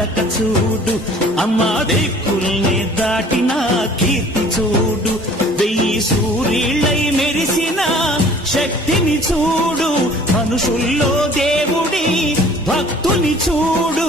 నడక చూడు. అమ్మా దిక్కుల్ని దాటిన కీర్తి చూడు. వెయ్యి సూర్యుళ్ళై మెరిసిన శక్తిని చూడు. మనుషుల్లో దేవుడి భక్తుని చూడు.